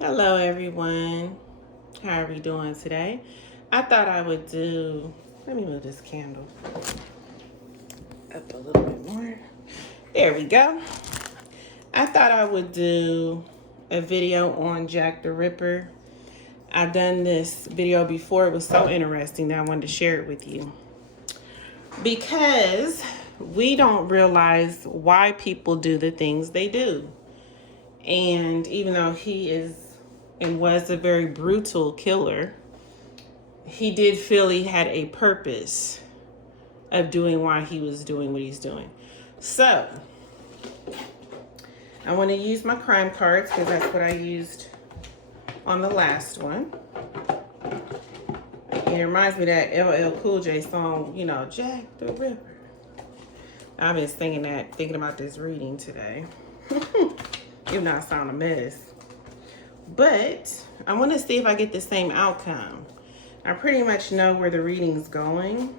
Hello everyone. How are we doing today? I thought I would do, let me move this candle up a little bit more. There we go. I thought I would do a video on Jack the Ripper. I've done this video before. It was so interesting that I wanted to share it with you. Because we don't realize why people do the things they do. And even though he is and was a very brutal killer, he did feel he had a purpose of doing why he was doing what he's doing. So, I want to use my crime cards because that's what I used on the last one. And it reminds me of that LL Cool J song, you know, Jack the Ripper. I've been thinking about this reading today. Even though I sound a mess. But I want to see if I get the same outcome. I pretty much know where the reading's going.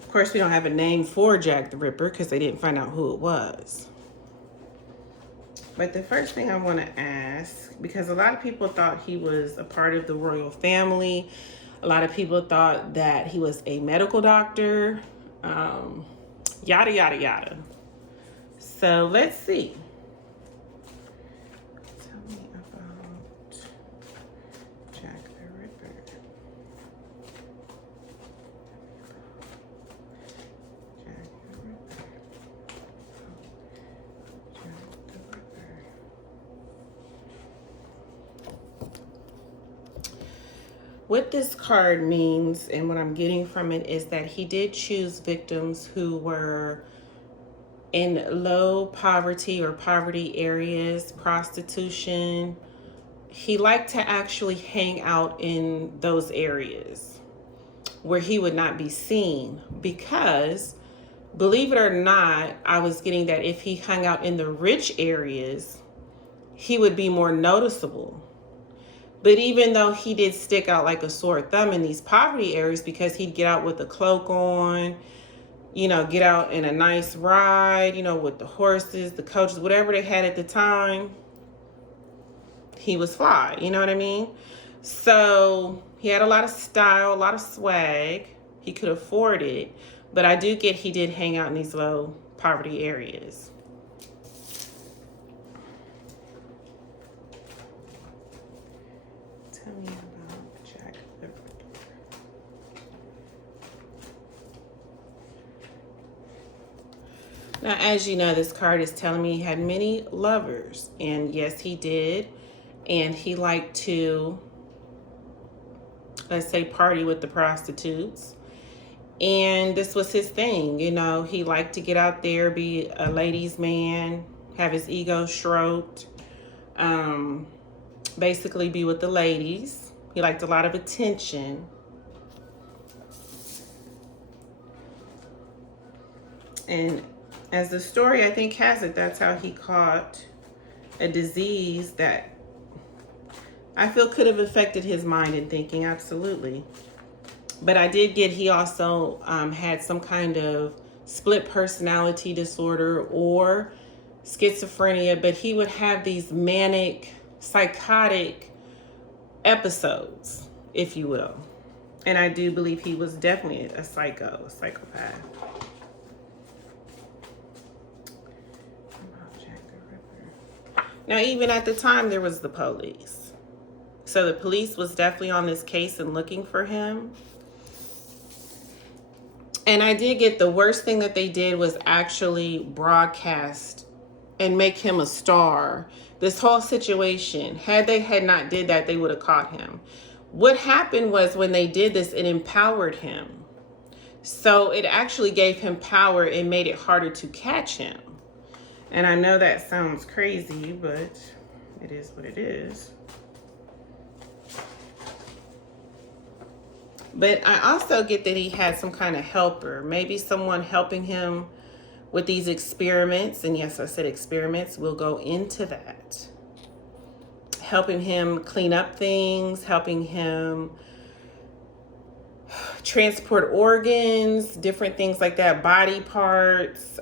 Of course, we don't have a name for Jack the Ripper because they didn't find out who it was. But the first thing I want to ask, because a lot of people thought he was a part of the royal family. A lot of people thought that he was a medical doctor. Yada, yada, yada. So let's see. Tell me about Jack the Ripper. Jack the Ripper. Jack the Ripper. What this card means and what I'm getting from it is that he did choose victims who were in low poverty or poverty areas, prostitution. He liked to actually hang out in those areas where he would not be seen because, believe it or not, I was getting that if he hung out in the rich areas, he would be more noticeable. But even though he did stick out like a sore thumb in these poverty areas because he'd get out with a cloak on, you know, get out in a nice ride, you know, with the horses, the coaches, whatever they had at the time, he was fly, you know what I mean? So he had a lot of style, a lot of swag. He could afford it. But I do get he did hang out in these low poverty areas. Tell me about Jack the Ripper. Now, as you know, this card is telling me he had many lovers. And yes, he did. And he liked to, let's say, party with the prostitutes. And this was his thing. You know, he liked to get out there, be a ladies' man, have his ego stroked, basically be with the ladies. He liked a lot of attention. And as the story, I think, has it, that's how he caught a disease that I feel could have affected his mind and thinking, absolutely. But I did get he also had some kind of split personality disorder or schizophrenia, but he would have these manic, psychotic episodes, if you will. And I do believe he was definitely a psychopath. Now, even at the time, there was the police. So the police was definitely on this case and looking for him. And I did get the worst thing that they did was actually broadcast and make him a star. This whole situation, had not did that, they would have caught him. What happened was when they did this, it empowered him. So it actually gave him power and made it harder to catch him. And I know that sounds crazy, but it is what it is. But I also get that he had some kind of helper, maybe someone helping him with these experiments. And yes, I said experiments. We'll go into that. Helping him clean up things, helping him transport organs, different things like that, body parts,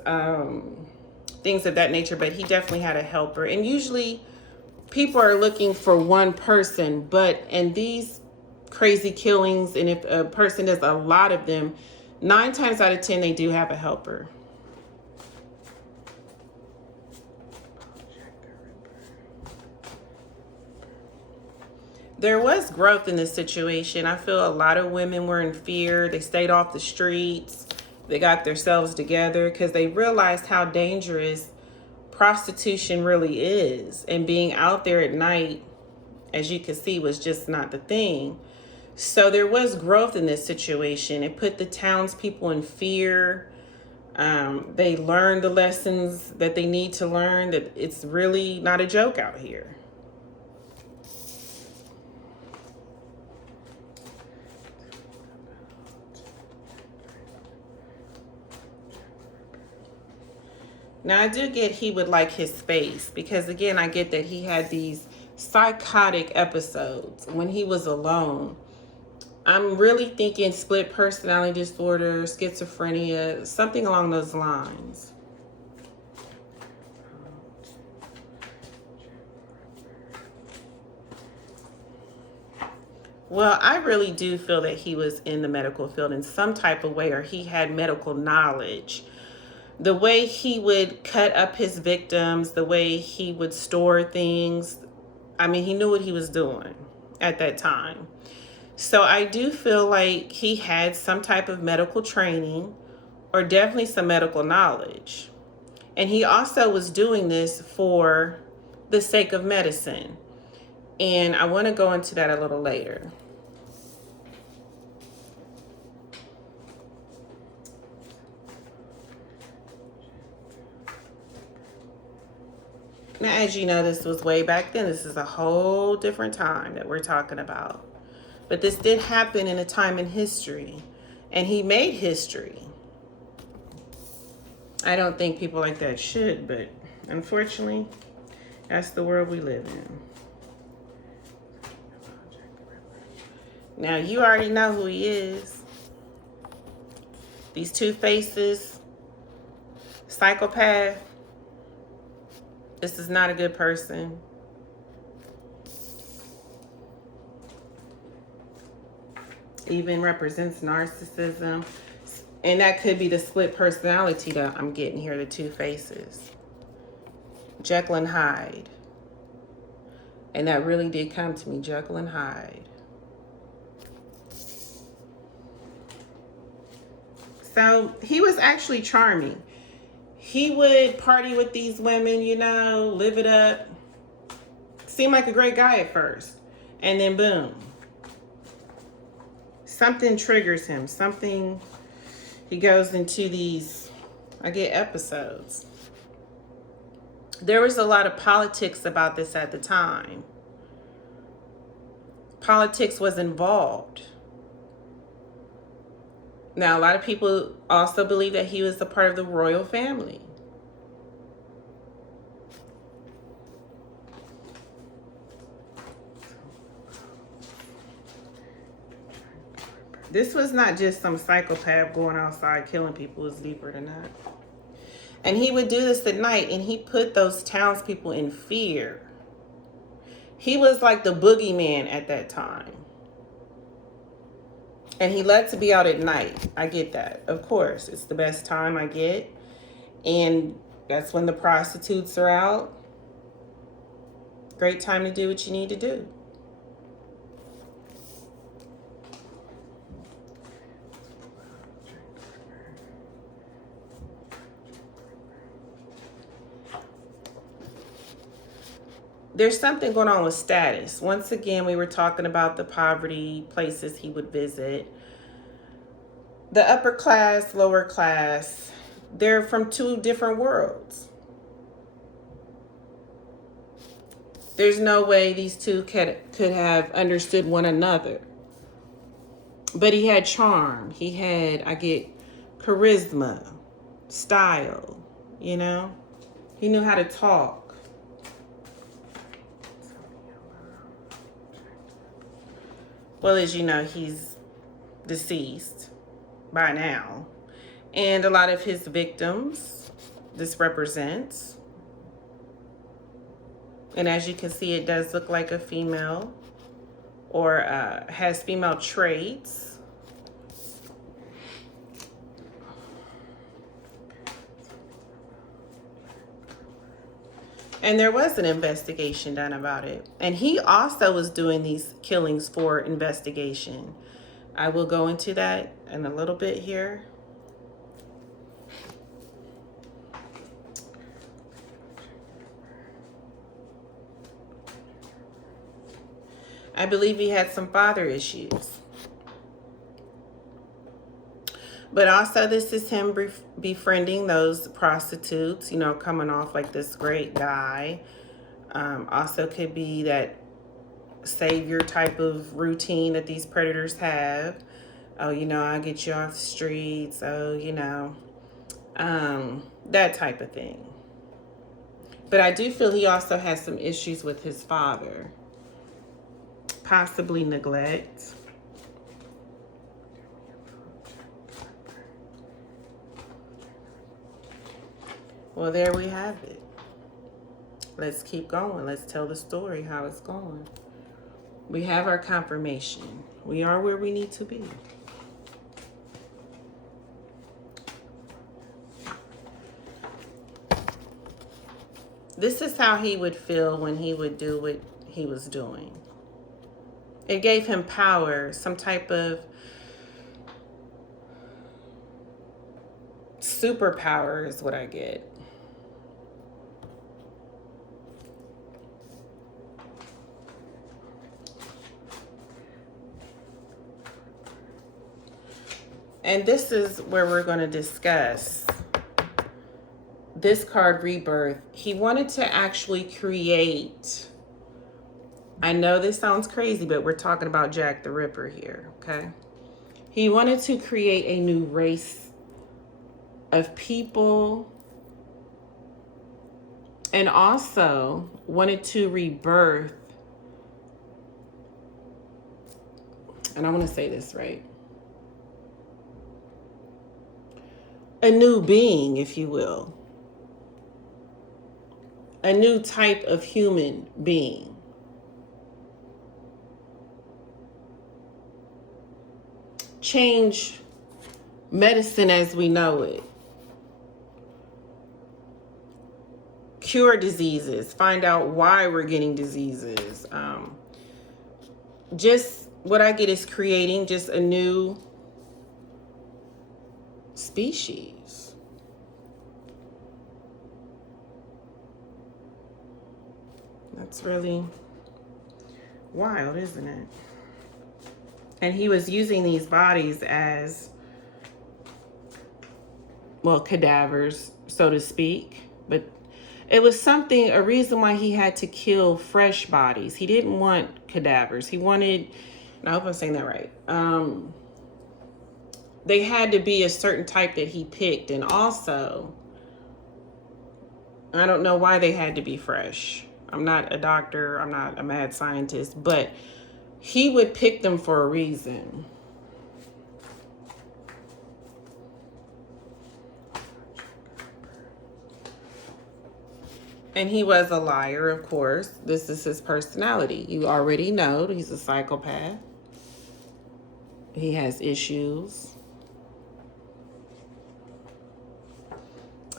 things of that nature. But he definitely had a helper. And usually people are looking for one person, but in these crazy killings, and if a person does a lot of them, 9 times out of 10 they do have a helper. There was growth in this situation. I feel a lot of women were in fear. They stayed off the streets. They got themselves together because they realized how dangerous prostitution really is. And being out there at night, as you can see, was just not the thing. So there was growth in this situation. It put the townspeople in fear. They learned the lessons that they need to learn, that it's really not a joke out here. Now, I do get he would like his space because, again, I get that he had these psychotic episodes when he was alone. I'm really thinking split personality disorder, schizophrenia, something along those lines. Well, I really do feel that he was in the medical field in some type of way, or he had medical knowledge. The way he would cut up his victims, the way he would store things, I mean, he knew what he was doing at that time. So I do feel like he had some type of medical training or definitely some medical knowledge. And he also was doing this for the sake of medicine. And I want to go into that a little later. Now, as you know, this was way back then. This is a whole different time that we're talking about. But this did happen in a time in history. And he made history. I don't think people like that should, but unfortunately, that's the world we live in. Now, you already know who he is. These 2 faces, psychopath. This is not a good person. Even represents narcissism. And that could be the split personality that I'm getting here, the 2 faces. Jekyll and Hyde. And that really did come to me, Jekyll and Hyde. So he was actually charming. He would party with these women, you know, live it up. Seemed like a great guy at first. And then boom. Something triggers him. Something, he goes into these, I get episodes. There was a lot of politics about this at the time. Politics was involved. Now, a lot of people also believe that he was a part of the royal family. This was not just some psychopath going outside killing people. It was deeper than that. And he would do this at night, and he put those townspeople in fear. He was like the boogeyman at that time. And he loved to be out at night. I get that. Of course, it's the best time I get. And that's when the prostitutes are out. Great time to do what you need to do. There's something going on with status. Once again, we were talking about the poverty places he would visit. The upper class, lower class, they're from 2 different worlds. There's no way these 2 could have understood one another. But he had charm. He had, I get charisma, style, you know? He knew how to talk. Well, as you know, he's deceased by now. And a lot of his victims, this represents. And as you can see, it does look like a female, or has female traits. And there was an investigation done about it. And he also was doing these killings for investigation. I will go into that in a little bit here. I believe he had some father issues. But also this is him befriending those prostitutes, you know, coming off like this great guy. Also could be that savior type of routine that these predators have. Oh, you know, I'll get you off the streets. Oh, you know, that type of thing. But I do feel he also has some issues with his father. Possibly neglect. Well, there we have it. Let's keep going. Let's tell the story, how it's going. We have our confirmation. We are where we need to be. This is how he would feel when he would do what he was doing. It gave him power, some type of superpower is what I get. And this is where we're going to discuss this card, Rebirth. He wanted to actually create, I know this sounds crazy, but we're talking about Jack the Ripper here, okay? He wanted to create a new race of people, and also wanted to rebirth, and I want to say this right, a new being, if you will, a new type of human being. Change medicine as we know it. Cure diseases. Find out why we're getting diseases. Just what I get is creating just a new species. That's really wild, isn't it? And he was using these bodies as, well, cadavers, so to speak. But it was something, a reason why he had to kill fresh bodies. He didn't want cadavers. He wanted, and I hope I'm saying that right. They had to be a certain type that he picked. And also, I don't know why they had to be fresh. I'm not a doctor. I'm not a mad scientist. But he would pick them for a reason. And he was a liar, of course. This is his personality. You already know he's a psychopath. He has issues.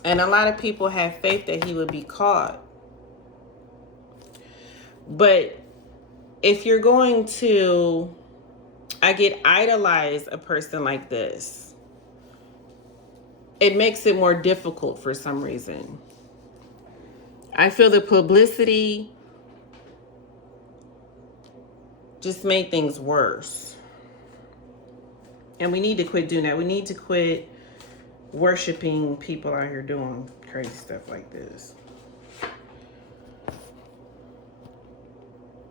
And a lot of people have faith that he would be caught. But if you're going to, I get idolize a person like this, it makes it more difficult for some reason. I feel the publicity just made things worse. And we need to quit doing that. We need to quit worshiping people out here doing crazy stuff like this.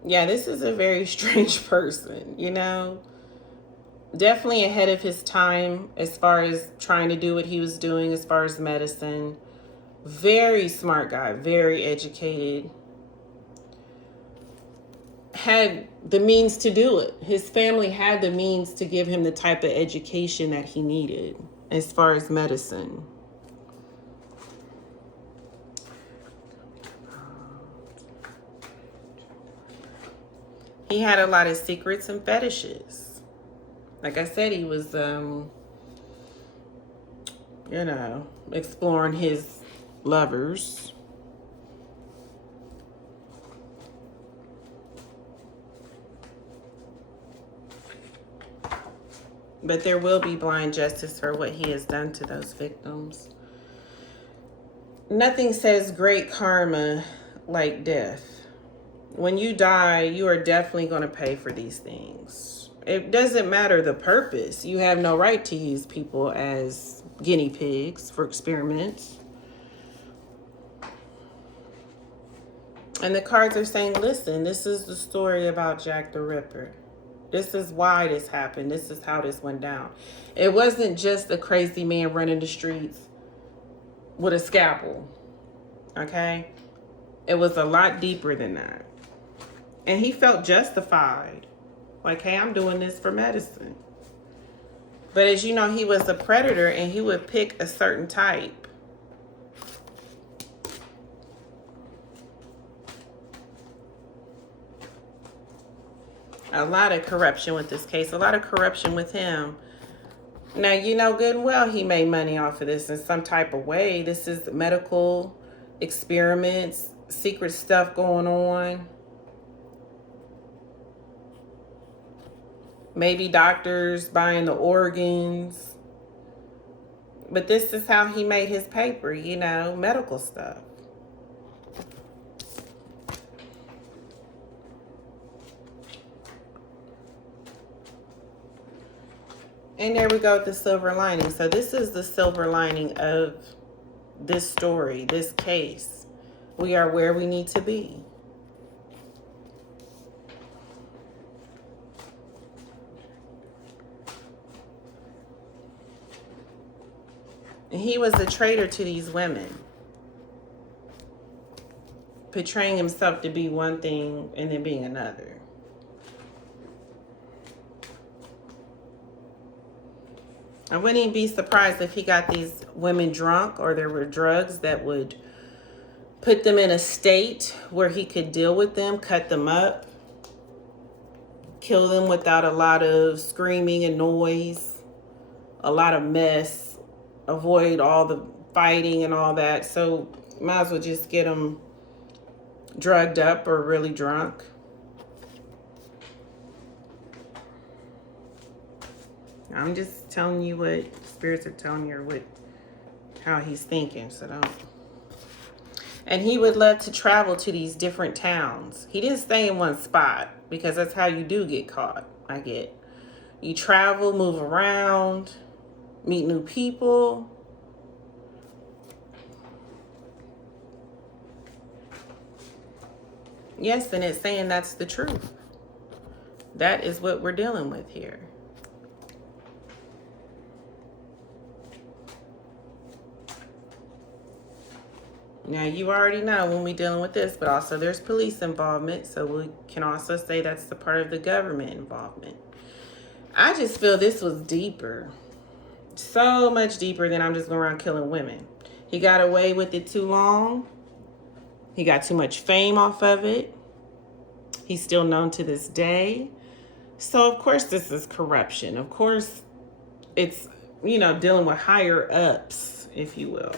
Yeah, this is a very strange person, you know. Definitely ahead of his time as far as trying to do what he was doing as far as medicine. Very smart guy, very educated. Had the means to do it. His family had the means to give him the type of education that he needed as far as medicine. He had a lot of secrets and fetishes. Like I said, he was, you know, exploring his lovers. But there will be blind justice for what he has done to those victims. Nothing says great karma like death. When you die, you are definitely going to pay for these things. It doesn't matter the purpose. You have no right to use people as guinea pigs for experiments. And the cards are saying, listen, this is the story about Jack the Ripper. This is why this happened. This is how this went down. It wasn't just a crazy man running the streets with a scalpel. Okay? It was a lot deeper than that. And he felt justified. Like, hey, I'm doing this for medicine. But as you know, he was a predator and he would pick a certain type. A lot of corruption with this case. A lot of corruption with him. Now, you know good and well he made money off of this in some type of way. This is medical experiments, secret stuff going on. Maybe doctors buying the organs. But this is how he made his paper, you know, medical stuff. And there we go with the silver lining. So this is the silver lining of this story, this case. We are where we need to be. And he was a traitor to these women, portraying himself to be one thing and then being another. I wouldn't even be surprised if he got these women drunk or there were drugs that would put them in a state where he could deal with them, cut them up, kill them without a lot of screaming and noise, a lot of mess, avoid all the fighting and all that. So might as well just get them drugged up or really drunk. I'm just telling you what spirits are telling you, or what, how he's thinking, so don't. And he would love to travel to these different towns. He didn't stay in one spot because that's how you do get caught, I get. You travel, move around, meet new people. Yes, and it's saying that's the truth. That is what we're dealing with here. Now, you already know when we're dealing with this, but also there's police involvement. So we can also say that's the part of the government involvement. I just feel this was deeper. So much deeper than I'm just going around killing women. He got away with it too long. He got too much fame off of it. He's still known to this day. So, of course, this is corruption. Of course, it's, you know, dealing with higher ups, if you will.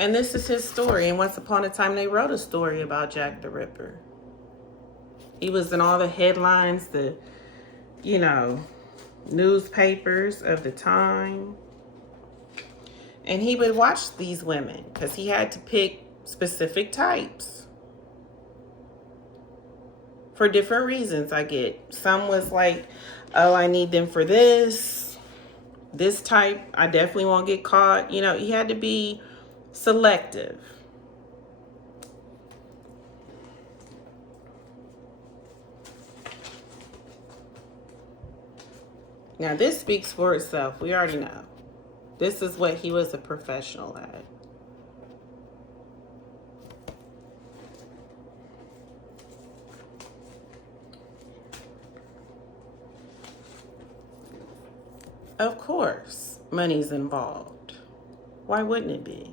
And this is his story. And once upon a time, they wrote a story about Jack the Ripper. He was in all the headlines, the, you know, newspapers of the time. And he would watch these women because he had to pick specific types for different reasons. I get some was like, oh, I need them for this type. I definitely won't get caught. You know, he had to be selective. Now this speaks for itself. We already know. This is what he was a professional at. Of course, money's involved. Why wouldn't it be?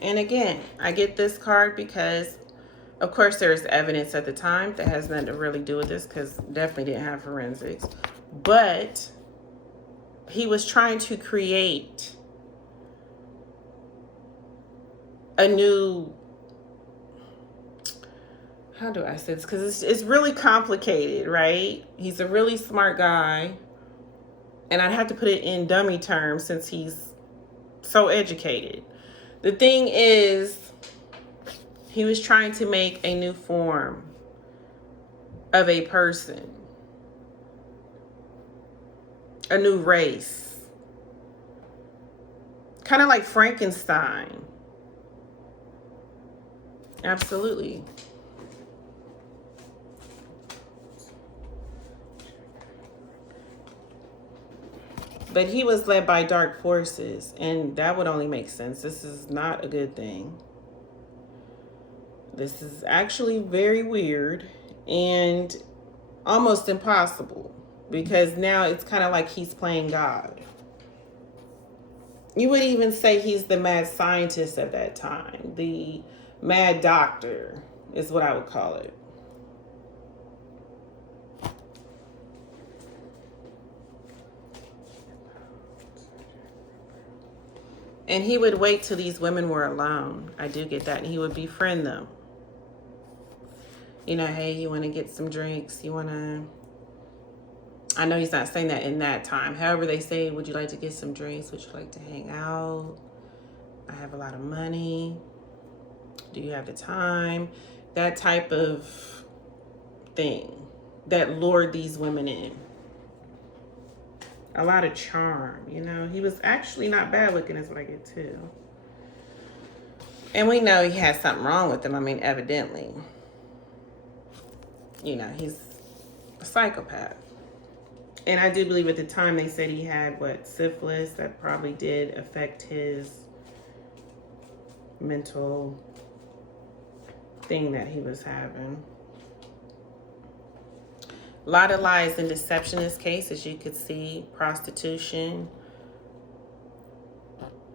And again, I get this card because, of course, there's evidence at the time that has nothing to really do with this, because definitely didn't have forensics. But he was trying to create a new, how do I say this? Because it's really complicated, right? He's a really smart guy. And I'd have to put it in dummy terms since he's so educated. The thing is, he was trying to make a new form of a person, a new race, kind of like Frankenstein. Absolutely. But he was led by dark forces, and that would only make sense. This is not a good thing. This is actually very weird and almost impossible, because now it's kind of like he's playing God. You would even say he's the mad scientist of that time. The mad doctor is what I would call it. And he would wait till these women were alone. I do get that. And he would befriend them. You know, hey, you want to get some drinks? You want to... I know he's not saying that in that time. However, they say, would you like to get some drinks? Would you like to hang out? I have a lot of money. Do you have the time? That type of thing that lured these women in. A lot of charm, you know. He was actually not bad looking, is what I get too. And we know he has something wrong with him. I mean, evidently. You know, he's a psychopath. And I do believe at the time they said he had, what, syphilis. That probably did affect his mental thing that he was having. A lot of lies and deception in this case, as you could see. Prostitution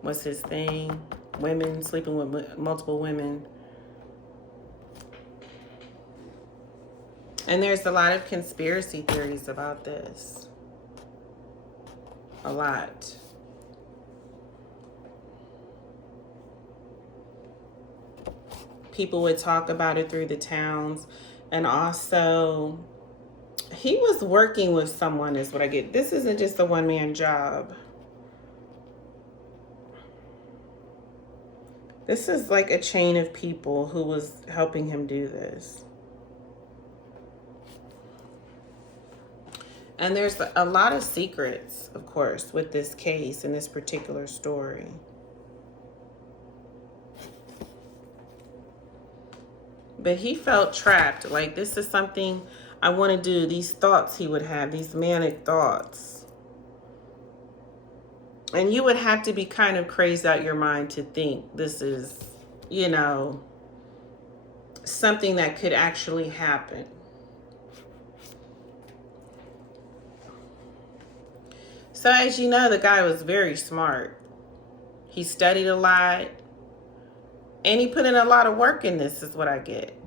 was his thing. Women, sleeping with multiple women. And there's a lot of conspiracy theories about this. A lot. People would talk about it through the towns. And also, he was working with someone, is what I get. This isn't just a one-man job. This is like a chain of people who was helping him do this. And there's a lot of secrets, of course, with this case and this particular story. But he felt trapped. Like, this is something I want to do. These thoughts he would have, these manic thoughts. And you would have to be kind of crazed out your mind to think this is, you know, something that could actually happen. So as you know, the guy was very smart. He studied a lot. And he put in a lot of work in this, is what I get.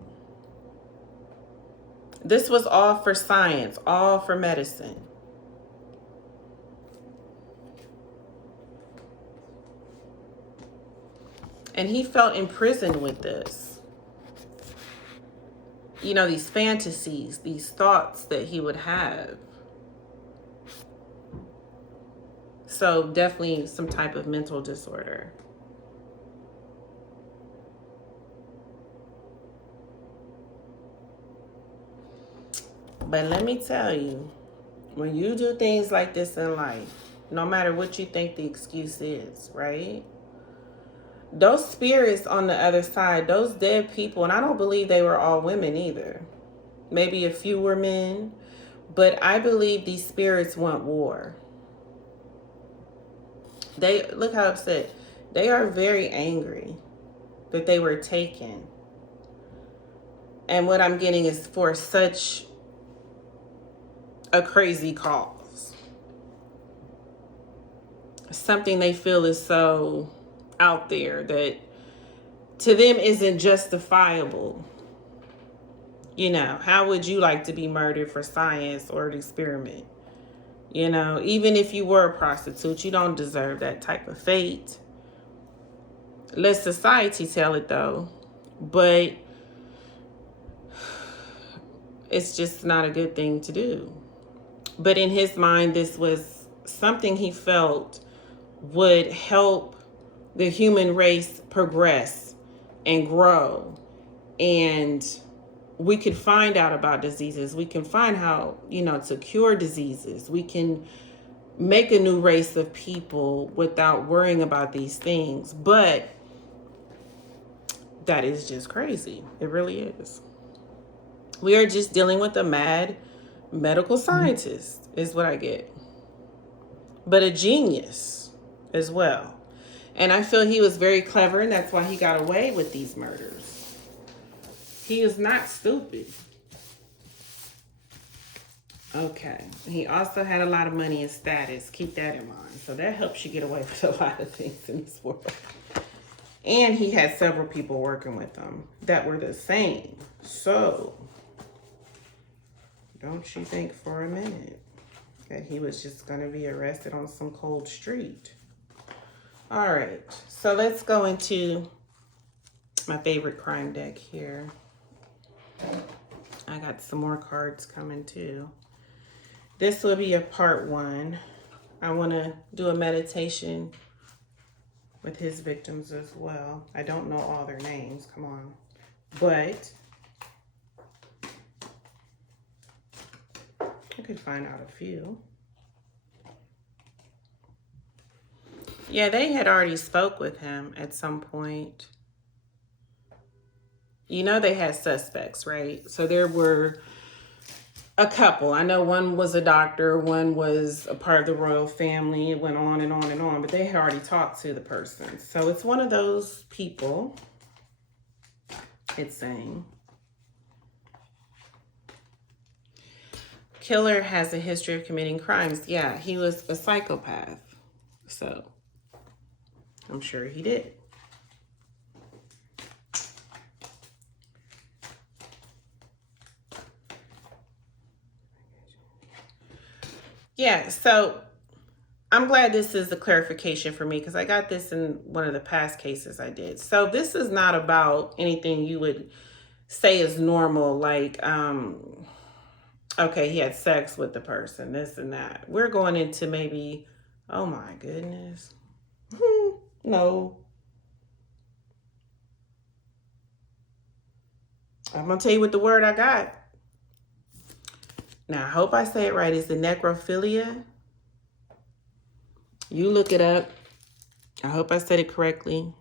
This was all for science, all for medicine. And he felt imprisoned with this. You know, these fantasies, these thoughts that he would have. So definitely some type of mental disorder. But let me tell you, when you do things like this in life, no matter what you think the excuse is, right? Those spirits on the other side, those dead people, and I don't believe they were all women either. Maybe a few were men, but I believe these spirits want war. They, look how upset. They are very angry that they were taken. And what I'm getting is for such a crazy cause. Something they feel is so out there that to them isn't justifiable. You know, how would you like to be murdered for science or an experiment? You know, even if you were a prostitute, you don't deserve that type of fate. Let society tell it though. But it's just not a good thing to do. But in his mind, this was something he felt would help the human race progress and grow. And we could find out about diseases. We can find how, you know, to cure diseases. We can make a new race of people without worrying about these things. But that is just crazy. It really is. We are just dealing with a mad medical scientist, is what I get. But a genius as well. And I feel he was very clever, and that's why he got away with these murders. He is not stupid. Okay. He also had a lot of money and status. Keep that in mind. So that helps you get away with a lot of things in this world. And he had several people working with him that were the same. So don't you think for a minute that he was just going to be arrested on some cold street? All right. So let's go into my favorite crime deck here. I got some more cards coming too. This will be a part 1. I want to do a meditation with his victims as well. I don't know all their names, come on. But I could find out a few. Yeah, they had already spoke with him at some point. You know, they had suspects, right? So there were a couple. I know one was a doctor, one was a part of the royal family. It went on and on and on, but they had already talked to the person. So it's one of those people, it's saying. Killer has a history of committing crimes. Yeah, he was a psychopath. So I'm sure he did. Yeah, so I'm glad this is a clarification for me because I got this in one of the past cases I did. So this is not about anything you would say is normal, like, okay, he had sex with the person, this and that. We're going into maybe, oh my goodness. No. I'm going to tell you what the word I got. Now, I hope I say it right. It's the necrophilia. You look it up. I hope I said it correctly.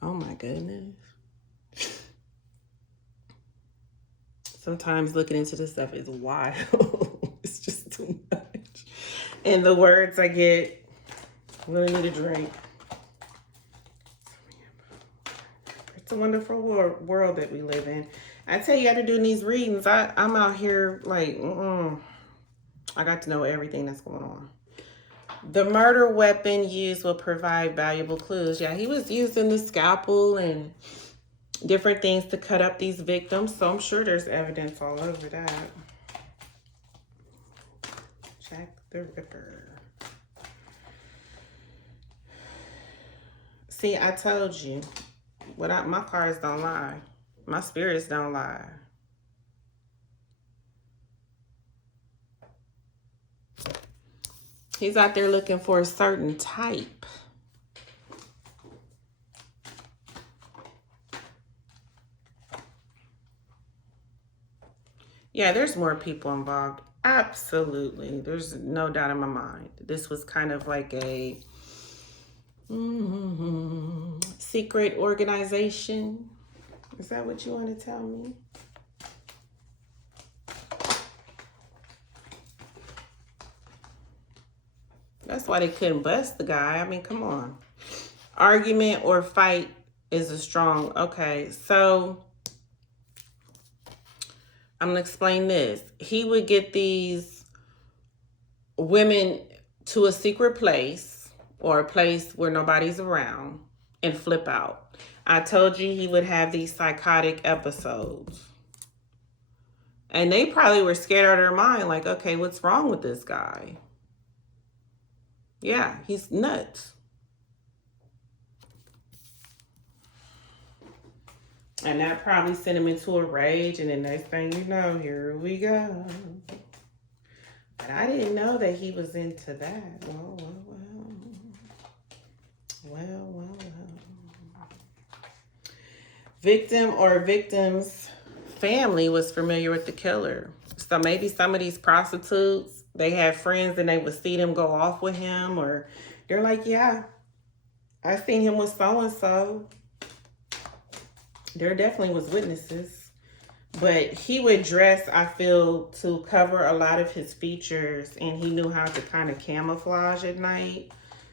Oh my goodness. Sometimes looking into this stuff is wild. It's just too much. And the words I get, I really need a drink. It's a wonderful world that we live in. I tell you, after doing these readings, I'm out here like, I got to know everything that's going on. The murder weapon used will provide valuable clues. Yeah, he was using the scalpel and different things to cut up these victims. So I'm sure there's evidence all over that. Jack the Ripper. See, I told you, my cards don't lie. My spirits don't lie. He's out there looking for a certain type. Yeah, there's more people involved. Absolutely. There's no doubt in my mind. This was kind of like a secret organization. Is that what you want to tell me? That's why they couldn't bust the guy. I mean, come on. Argument or fight is a strong. Okay, so I'm going to explain this. He would get these women to a secret place or a place where nobody's around. and flip out. I told you he would have these psychotic episodes. And they probably were scared out of their mind, like, okay, what's wrong with this guy? Yeah, he's nuts. And that probably sent him into a rage, and the next thing you know, here we go. But I didn't know that he was into that. Well, well, well. Well, well, well. Victim or victim's family was familiar with the killer. So maybe some of these prostitutes, they had friends and they would see them go off with him, or they're like, yeah, I seen him with so-and-so. There definitely was witnesses. But he would dress, I feel, to cover a lot of his features, and he knew how to kind of camouflage at night.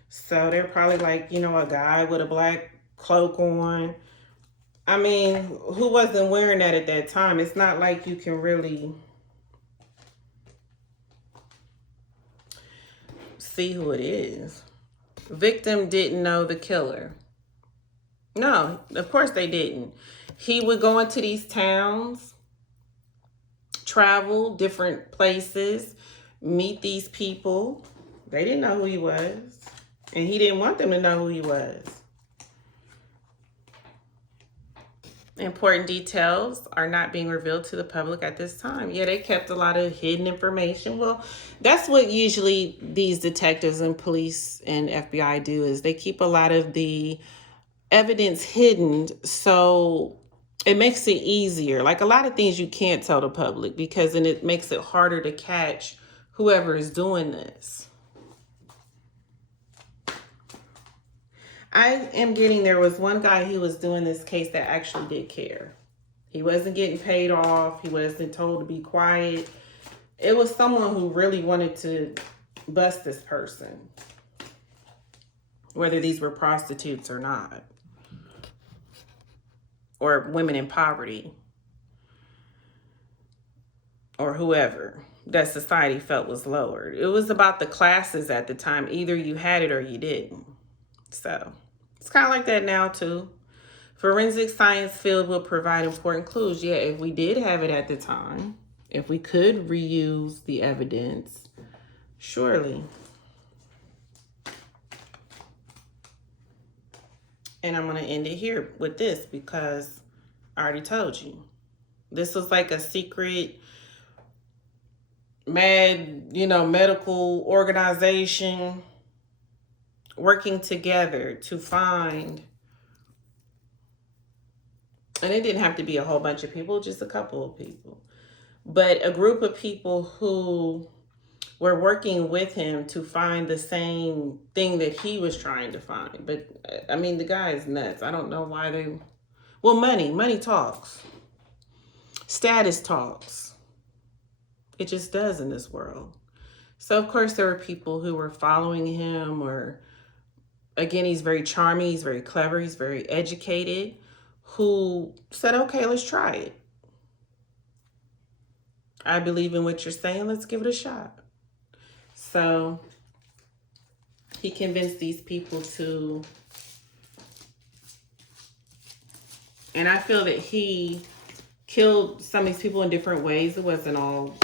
So they're probably like, you know, a guy with a black cloak on. I mean, who wasn't wearing that at that time? It's not like you can really see who it is. Victim didn't know the killer. No, of course they didn't. He would go into these towns, travel different places, meet these people. They didn't know who he was. And he didn't want them to know who he was. Important details are not being revealed to the public at this time. Yeah, they kept a lot of hidden information. Well, that's what usually these detectives and police and FBI do, is they keep a lot of the evidence hidden, so it makes it easier. Like a lot of things you can't tell the public, because then it makes it harder to catch whoever is doing this. I am getting, there was one guy who was doing this case that actually did care. He wasn't getting paid off. He wasn't told to be quiet. It was someone who really wanted to bust this person, whether these were prostitutes or not, or women in poverty, or whoever that society felt was lowered. It was about the classes at the time. Either you had it or you didn't. So it's kind of like that now too. Forensic science field will provide important clues. Yeah, if we did have it at the time, if we could reuse the evidence, surely. And I'm going to end it here with this, because I already told you. This was like a secret, mad, medical organization working together to find, and it didn't have to be a whole bunch of people, just a couple of people, but a group of people who were working with him to find the same thing that he was trying to find. But I mean, the guy is nuts. I don't know why they, well, money talks. Status talks. It just does in this world. So of course there were people who were following him, or again, he's very charming, he's very clever, he's very educated, who said, okay, let's try it. I believe in what you're saying, let's give it a shot. So he convinced these people to, and I feel that he killed some of these people in different ways. It wasn't all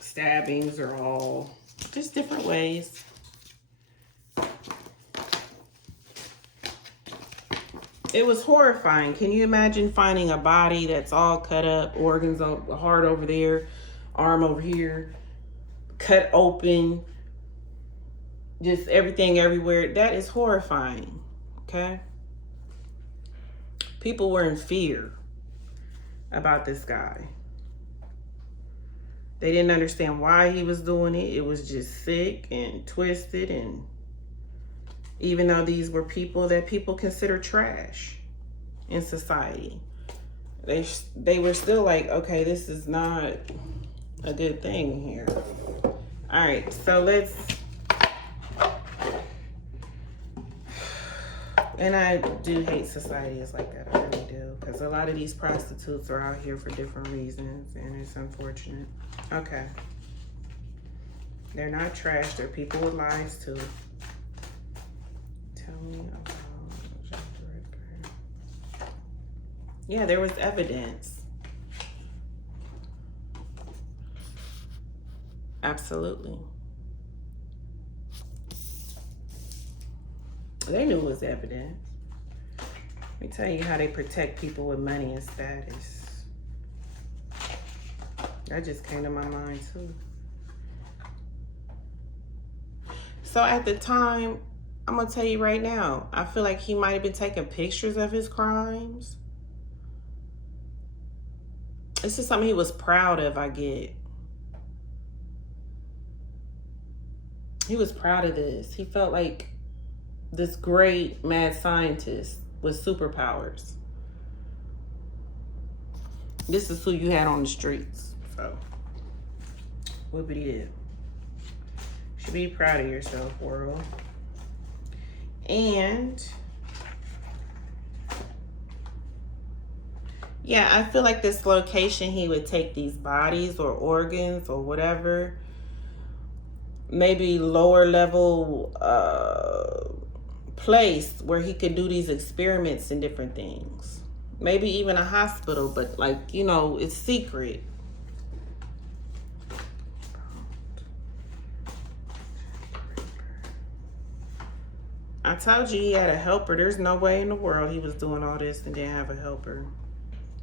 stabbings or all, just different ways. It was horrifying. Can you imagine finding a body that's all cut up, organs, heart over there, arm over here, cut open, just everything everywhere? That is horrifying, okay? People were in fear about this guy. They didn't understand why he was doing it. It was just sick and twisted, and even though these were people that people consider trash in society, they were still like, okay, this is not a good thing here. All right, so let's, and I do hate societies like that, I really do, because a lot of these prostitutes are out here for different reasons, and it's unfortunate. Okay. They're not trash, they're people with lives too. Tell me about Yeah, there was evidence. Absolutely. They knew it was evidence. Let me tell you how they protect people with money and status. That just came to my mind too. So at the time, I'm gonna tell you right now, I feel like he might have been taking pictures of his crimes. This is something he was proud of, I get. He was proud of this. He felt like this great mad scientist with superpowers. This is who you had on the streets. So, whoopity did. Should be proud of yourself, world. And yeah, I feel like this location he would take these bodies or organs or whatever, maybe lower level place where he could do these experiments and different things. Maybe even a hospital, but like, you know, it's secret. I told you he had a helper. There's no way in the world he was doing all this and didn't have a helper.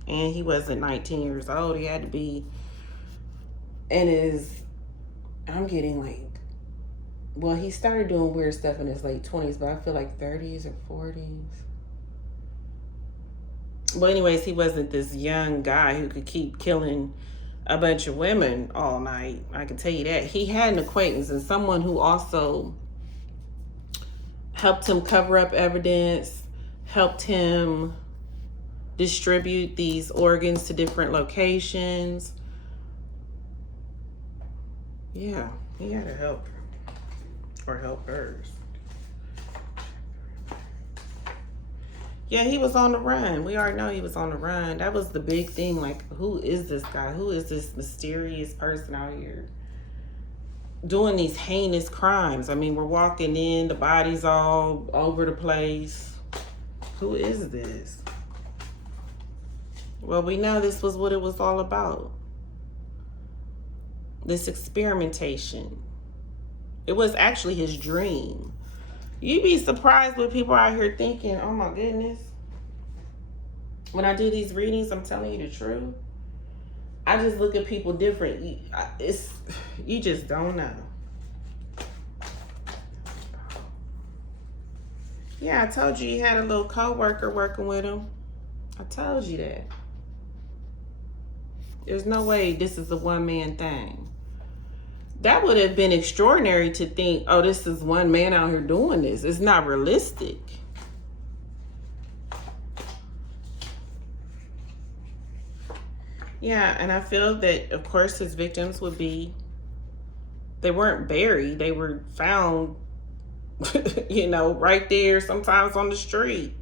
And he wasn't 19 years old. He had to be in his, I'm getting like, well, he started doing weird stuff in his late 20s, but I feel like 30s or 40s. Well, anyways, he wasn't this young guy who could keep killing a bunch of women all night. I can tell you that. He had an acquaintance and someone who also helped him cover up evidence, helped him distribute these organs to different locations. Yeah, he had a helper or helpers. Yeah, he was on the run. We already know he was on the run. That was the big thing. Like, who is this guy? Who is this mysterious person out here doing these heinous crimes? I mean, we're walking in, the bodies all over the place. Who is this? Well, we know this was what it was all about. This experimentation. It was actually his dream. You'd be surprised what people out here thinking, oh my goodness. When I do these readings, I'm telling you the truth. I just look at people different. You just don't know. Yeah, I told you he had a little co-worker working with him. I told you that. There's no way this is a one-man thing. That would have been extraordinary to think, oh, this is one man out here doing this. It's not realistic. Yeah, and I feel that, of course, his victims would be, they weren't buried. They were found, you know, right there, sometimes on the street.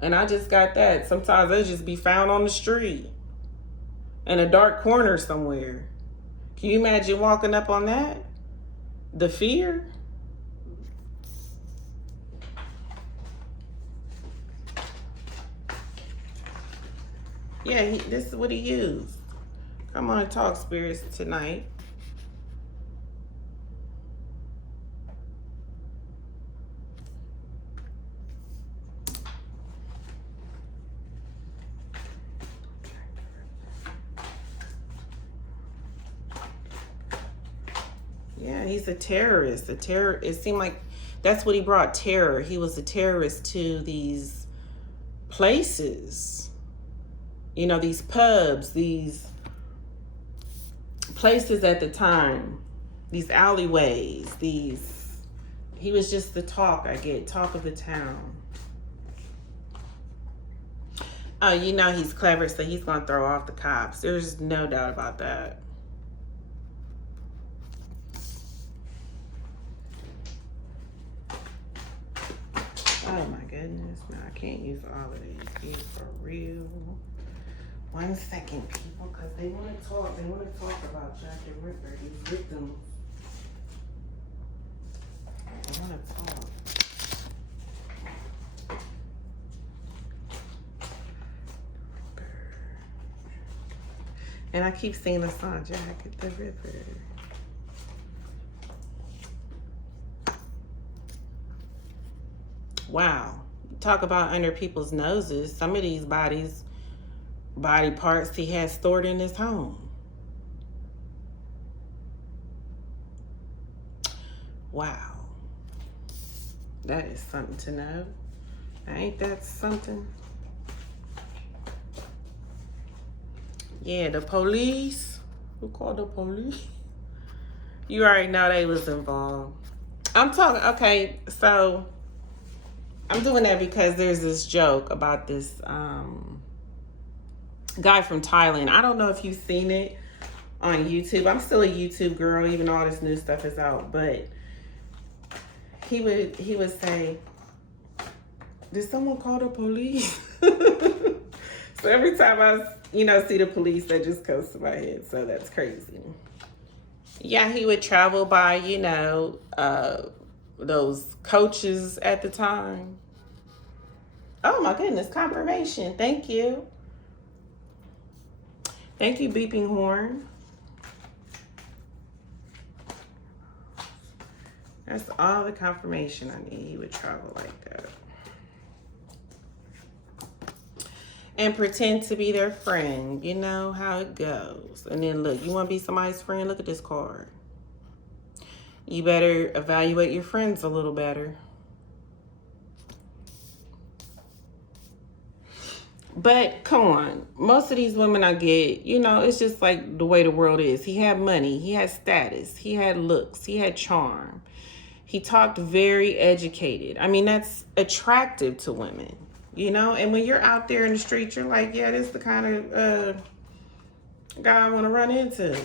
And I just got that. Sometimes they just be found on the street in a dark corner somewhere. Can you imagine walking up on that? The fear? Yeah, this is what he used. Come on and talk, spirits, tonight. Yeah, he's a terrorist. It seemed like that's what he brought, terror. He was a terrorist to these places. You know, these pubs, these places at the time, these alleyways, he was just the talk of the town. Oh, you know he's clever, so he's gonna throw off the cops. There's no doubt about that. Oh my goodness, no, I can't use all of these for real. 1 second, people, because they want to talk. They want to talk about Jack the Ripper, these victims. They want to talk. And I keep seeing the song Jack the Ripper. Wow. Talk about under people's noses. Some of these body parts he has stored in his home. Wow. That is something to know. Ain't that something? Yeah, the police. Who called the police? You already know they was involved. I'm talking, okay, so I'm doing that because there's this joke about this guy from Thailand. I don't know if you've seen it on YouTube. I'm still a YouTube girl, even though all this new stuff is out. But he would say, "Did someone call the police?" So every time I see the police, that just goes to my head. So that's crazy. Yeah, he would travel by those coaches at the time. Oh my goodness, confirmation. Thank you. Thank you, beeping horn. That's all the confirmation I need. He would travel like that. And pretend to be their friend. You know how it goes. And then look, you want to be somebody's friend? Look at this card. You better evaluate your friends a little better. But come on, most of these women I get, it's just like the way the world is. He had money, he had status, he had looks, he had charm. He talked very educated. I mean, that's attractive to women, And when you're out there in the street, you're like, yeah, this is the kind of guy I want to run into.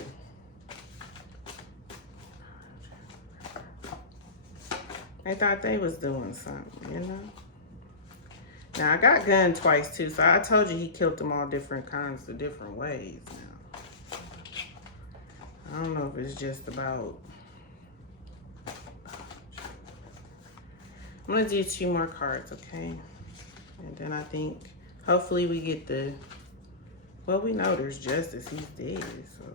I thought they was doing something, Now, I got gunned twice, too, so I told you he killed them all different kinds of different ways now. I don't know if it's just about... I'm going to do 2 more cards, okay? And then I think, hopefully we get the... Well, we know there's justice. He's dead, so...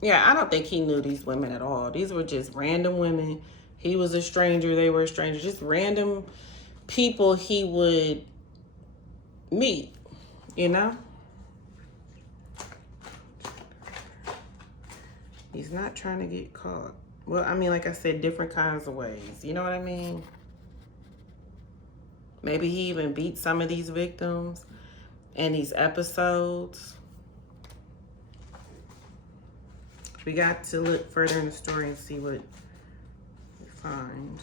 Yeah, I don't think he knew these women at all. These were just random women. He was a stranger. They were a stranger. Just random people he would meet, He's not trying to get caught. Well, I mean, like I said, different kinds of ways. You know what I mean? Maybe he even beat some of these victims in these episodes. We got to look further in the story and see what we find.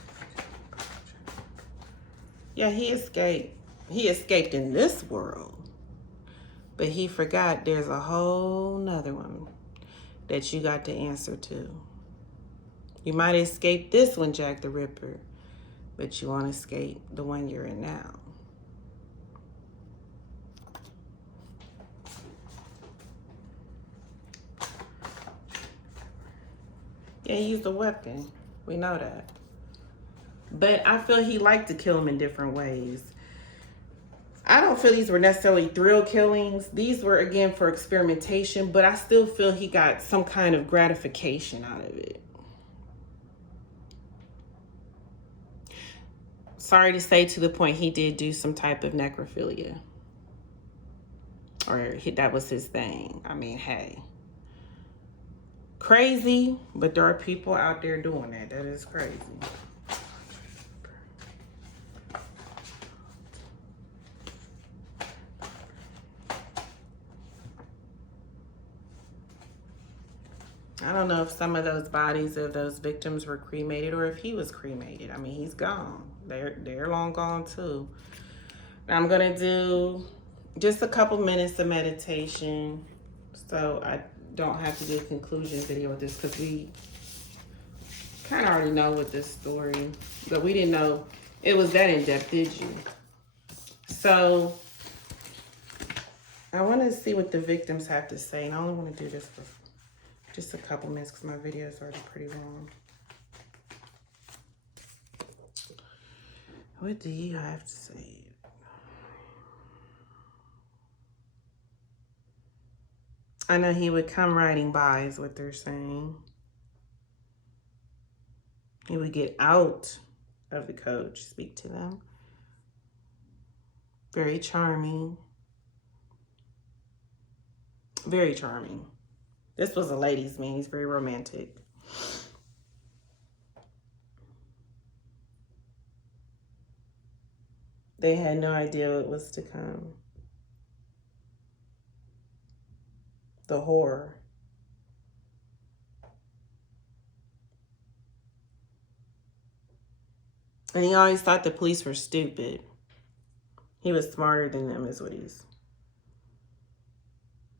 Yeah, he escaped. He escaped in this world. But he forgot there's a whole nother one that you got to answer to. You might escape this one, Jack the Ripper, but you won't escape the one you're in now. Yeah, he used a weapon. We know that. But I feel he liked to kill him in different ways. I don't feel these were necessarily thrill killings. These were, again, for experimentation, but I still feel he got some kind of gratification out of it. Sorry to say, to the point he did do some type of necrophilia. Or that was his thing. I mean, hey. Crazy, but there are people out there doing that. That is crazy. I don't know if some of those bodies of those victims were cremated or if he was cremated. I mean, he's gone. They're long gone too. Now I'm gonna do just a couple minutes of meditation, so I don't have to do a conclusion video with this, because we kind of already know with this story, but we didn't know it was that in depth, did you? So I want to see what the victims have to say, and I only want to do this for just a couple minutes because my video is already pretty long. What do you have to say? I know he would come riding by is what they're saying. He would get out of the coach, speak to them. Very charming. Very charming. This was a ladies' man. He's very romantic. They had no idea what was to come. The horror. And he always thought the police were stupid. He was smarter than them, is what he's,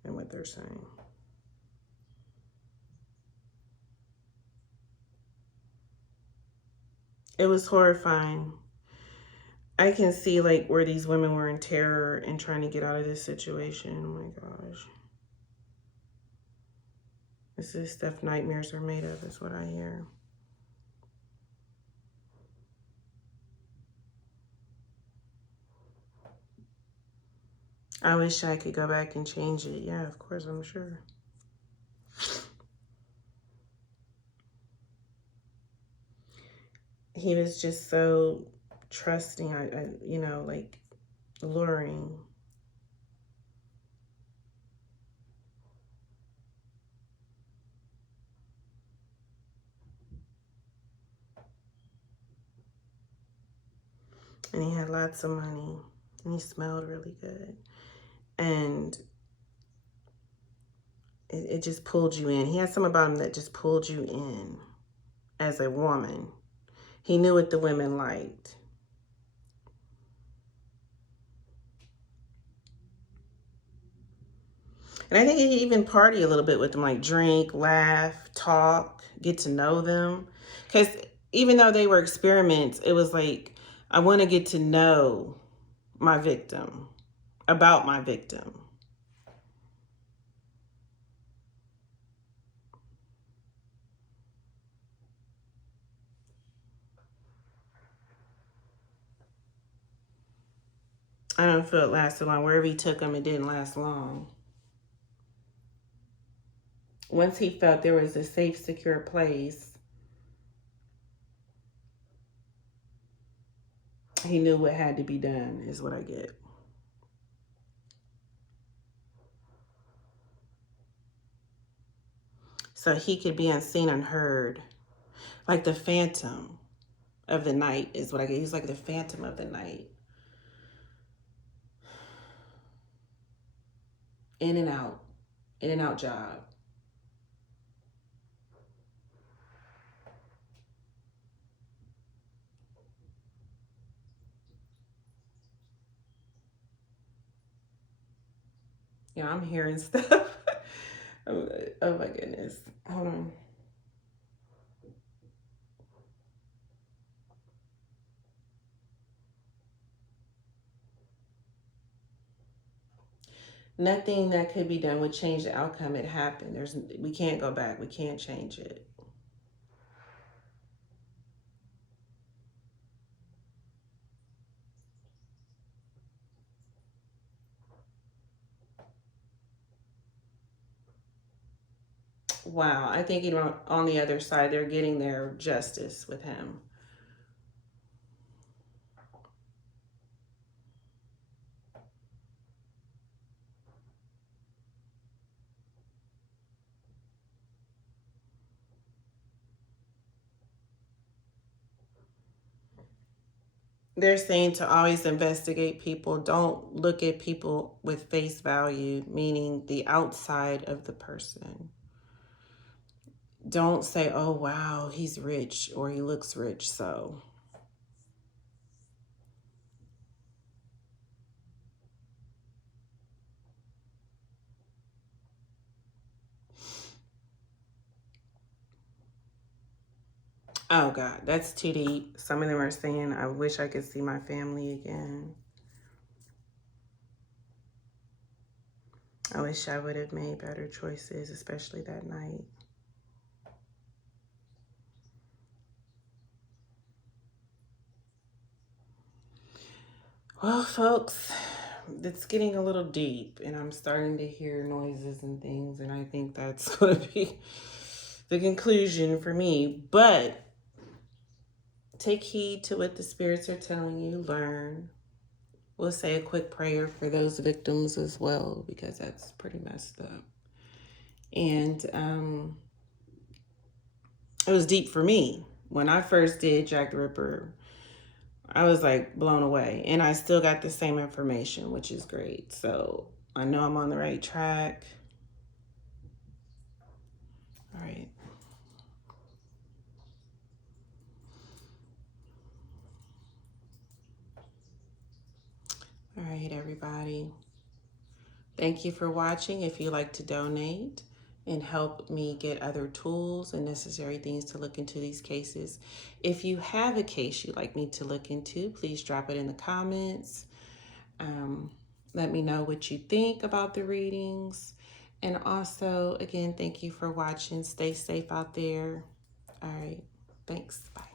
and what they're saying. It was horrifying. I can see like where these women were in terror and trying to get out of this situation. Oh my gosh. This is stuff nightmares are made of, is what I hear. I wish I could go back and change it. Yeah, of course, I'm sure. He was just so trusting, you know, like luring. And he had lots of money. And he smelled really good. And it just pulled you in. He had something about him that just pulled you in as a woman. He knew what the women liked. And I think he even party a little bit with them, like drink, laugh, talk, get to know them. Because even though they were experiments, it was like, I want to get to know my victim, about my victim. I don't feel it lasted long. Wherever he took him, it didn't last long. Once he felt there was a safe, secure place, he knew what had to be done, is what I get. So he could be unseen, unheard. Like the phantom of the night is what I get. He's like the phantom of the night. In and out job. Yeah, I'm hearing stuff. Oh my goodness. Hold on. Nothing that could be done would change the outcome. It happened. We can't go back. We can't change it. Wow. I think, you know, on the other side, they're getting their justice with him. They're saying to always investigate people. Don't look at people with face value, meaning the outside of the person. Don't say, oh, wow, he's rich or he looks rich, so. Oh, God, that's too deep. Some of them are saying, I wish I could see my family again. I wish I would have made better choices, especially that night. Well, folks, it's getting a little deep, and I'm starting to hear noises and things, and I think that's going to be the conclusion for me. But take heed to what the spirits are telling you, learn. We'll say a quick prayer for those victims as well, because that's pretty messed up. And it was deep for me. When I first did Jack the Ripper, I was like blown away. And I still got the same information, which is great. So I know I'm on the right track. All right. All right, everybody. Thank you for watching. If you'd like to donate and help me get other tools and necessary things to look into these cases. If you have a case you'd like me to look into, please drop it in the comments. Let me know what you think about the readings. And also, again, thank you for watching. Stay safe out there. All right. Thanks. Bye.